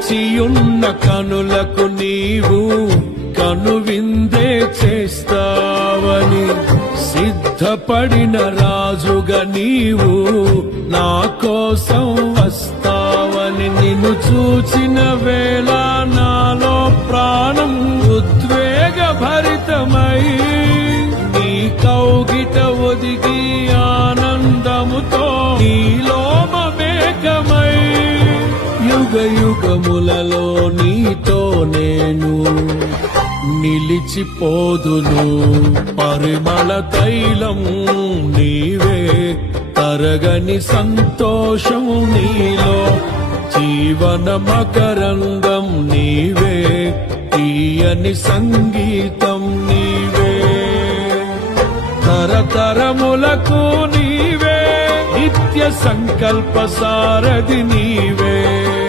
వేచియున్న కనులకు నీవు కనువిందే చేస్తావని, సిద్ధపడిన రాజుగా నీవు నా కోసం వస్తావని, నిన్ను చూచిన వేళ నాలో ప్రాణం ఉద్వేగ భరితమై, నీ కౌగిట ఒదిగి ఆనందముతో నీలో మమేకమై, యుగ యుగములలో నీతో నేను నిలిచిపోదును. పరిమళ తైలం నీవే, తరగని సంతోషము నీలో, జీవన మకరందం నీవే, తీయని సంగీతం నీవే. తరతరములకు నీవే, నిత్య సంకల్ప సారథి నీవే.